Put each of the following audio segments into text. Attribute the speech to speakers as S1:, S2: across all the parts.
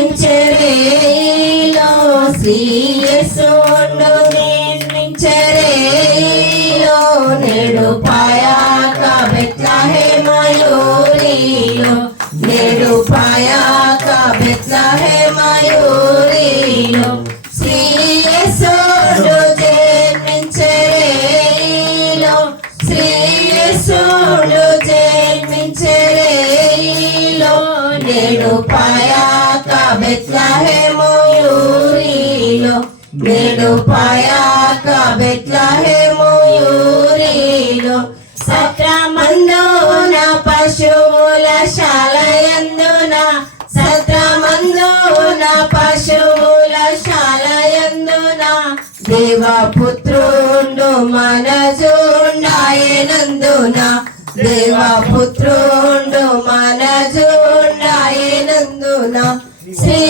S1: నిర్మించరేలో శ్రీయసుండు నిర్మించరేలో నేడు పాయ బెత్లహేమయూరిలో నేడు పాయాక బెత్లహేమయూరిలో సత్రమందున పశువుల శాలయందున సత్రమందున పశువుల శాలయందున దేవపుత్రుండు మనజుండాయనందున దేవపుత్రుండు మనజుండాయనందున శ్రీ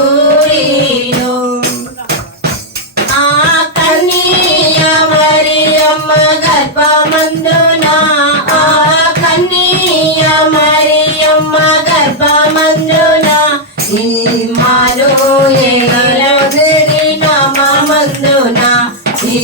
S1: బెత్లహేమయూరిలో ఆ కన్నీయ మరియమ్మ గర్భమందున ఆ కన్నీయ మరియమ్మ గర్భమందున ఈ మాలో ఏలనుడి నామమందున ఈ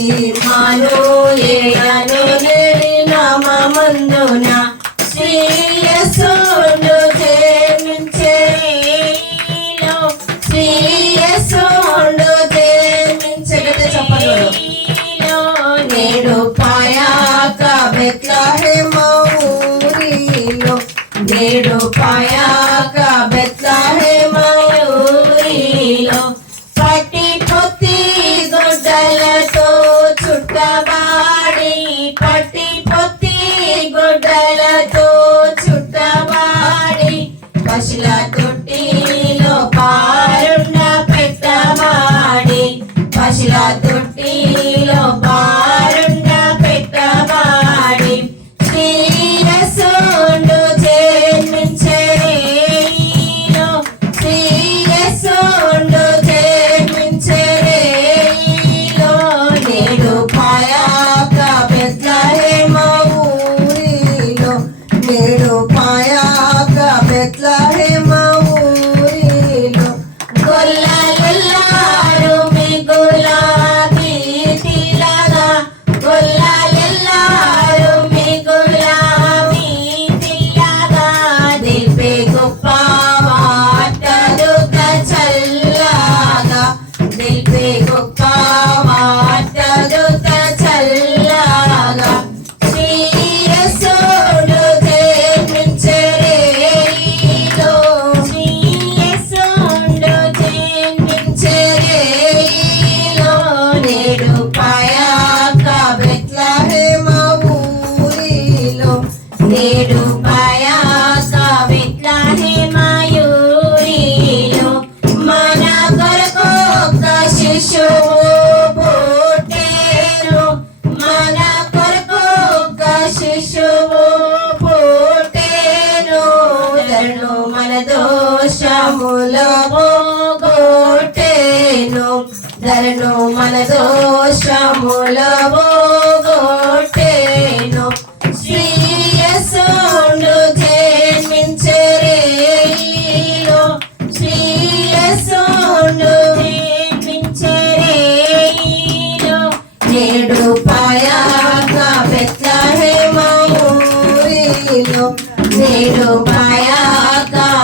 S1: నేడు పాయాక బెత్లహేమూరిలో పట్టి పొత్తి గుడ్డలతో చుట్టబాడి పట్టి పొత్తి గుడ్డలతో చుట్టబాడి పశుల శిశువు పుట్టేను ధరణు మన దోషముల పోగొట్టేను ధరణు మన దోషముల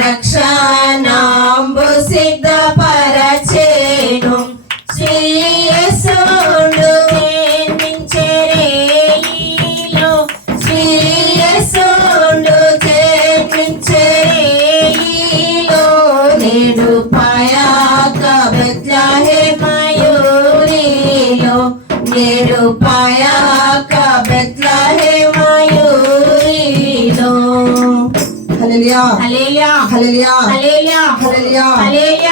S1: రక్షణాంబు సిద్ధపరచేను శ్రీయసుడు జన్మించరేయిలో శ్రీయసుడు జన్మించరేయిలో నేడు పాయాక బెత్లహే మయూరిలో నేడు పాయాక బెత్లహే ഹലലിയ
S2: ഹലലിയ
S1: ഹലലിയ
S2: ഹലലിയ
S1: ഹലലിയ